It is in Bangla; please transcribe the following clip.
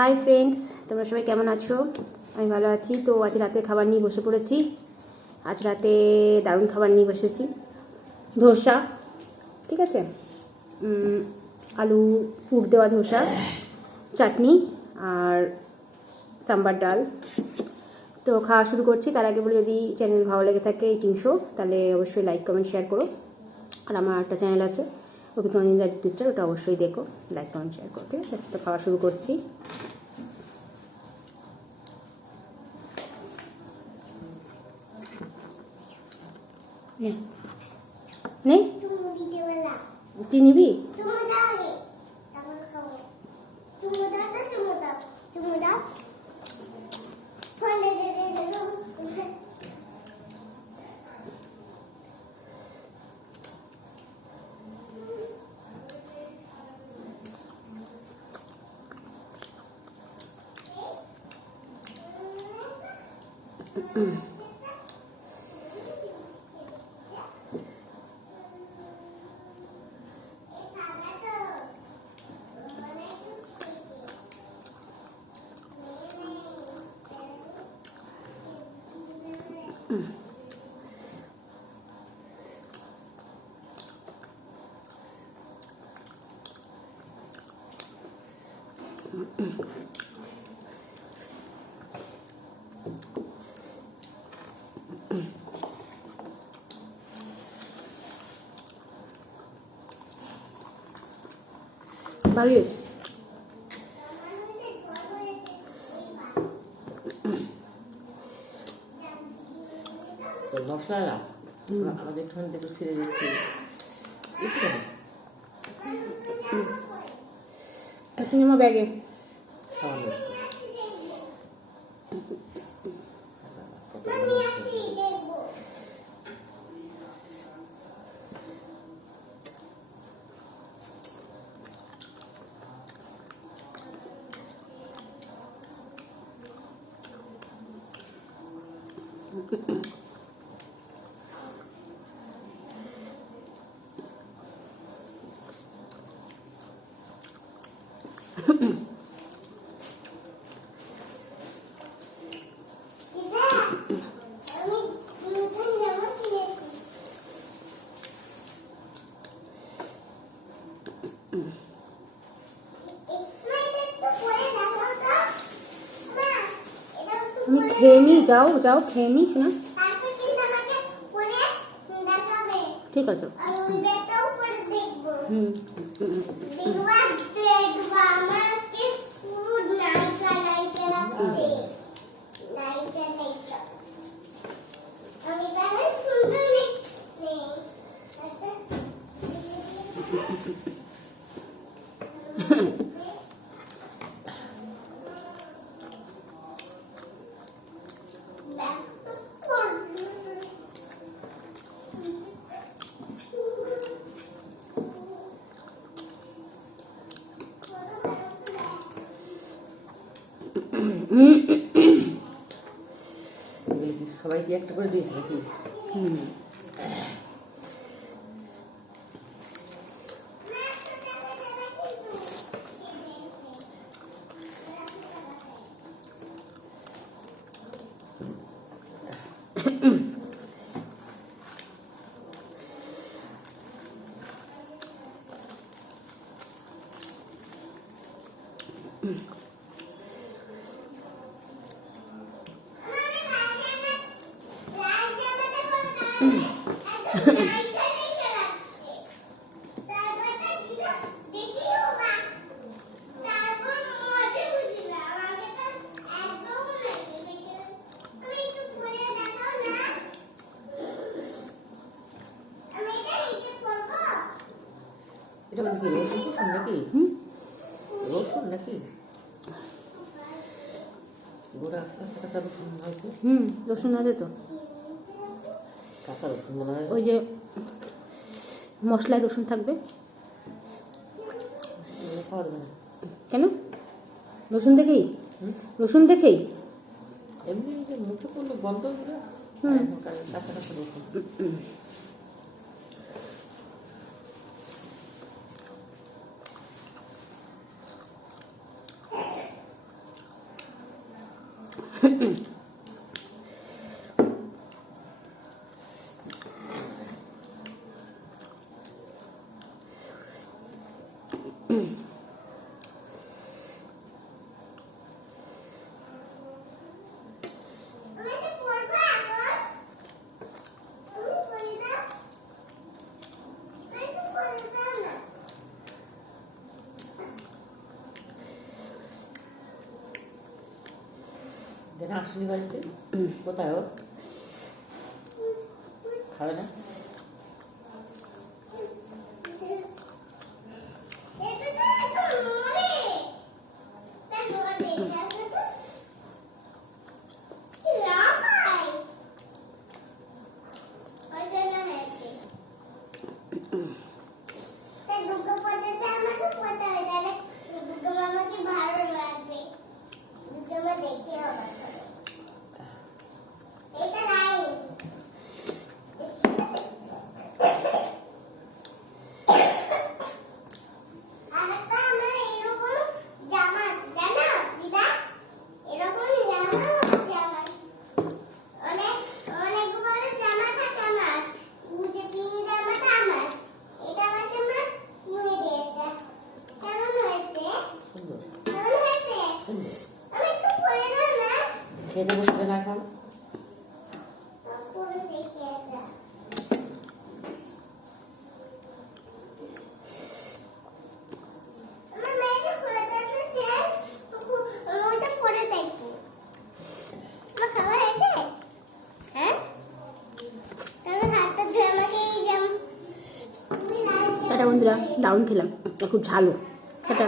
হাই ফ্রেন্ডস, তোমরা সবাই কেমন আছো? আমি ভালো আছি। তো আজ রাতে খাবার নিয়ে বসে পড়েছি। আজ রাতে দারুণ খাবার নিয়ে বসেছি। ধোসা, ঠিক আছে, আলু পুর দেওয়া ধোসা, চাটনি আর সাম্বার ডাল। তো খাওয়া শুরু করছি। তার আগে বলে, যদি চ্যানেল ভালো লেগে থাকে ইটিং শো, তাহলে অবশ্যই লাইক কমেন্ট শেয়ার করো। আর আমার একটা চ্যানেল আছে অভিজ্ঞান ডিস্টার, ওটা অবশ্যই দেখো, লাইক কমেন্ট শেয়ার করো, ঠিক আছে? তো খাওয়া শুরু করছি। নে তুই নিবি? ভালো হয়েছে। মশলা আমাদের একটুখানি দেখো ছিঁড়ে দিচ্ছি। এখন আমার ব্যাগে আমি খেয়ে নিই। যাও যাও খেয়ে নিই শোনা। ঠিক আছে। হুম সবাইকে একটা করে দিয়েছে নাকি? এটা কি রসুন নাকি? রসুন নাকি? গোড়া কাঁচা রসুন আছে। রসুন আছে তো, কাঁচা রসুন মনে হয়। ওই যে মশলায় রসুন থাকবে। খাওয়া যাবে না কেন? রসুন দেখেই, রসুন দেখেই এমনি যে মুখে করলে বন্ধ হয়ে গেলে কাঁচা কাঁচা রসুন। যেন আসেনি বাড়িতে কোথায় ও খাবে না খেতে বসতে না এখন টাটা বন্ধুরা, দারুণ খেলাম, খুব ঝালও। টাটা।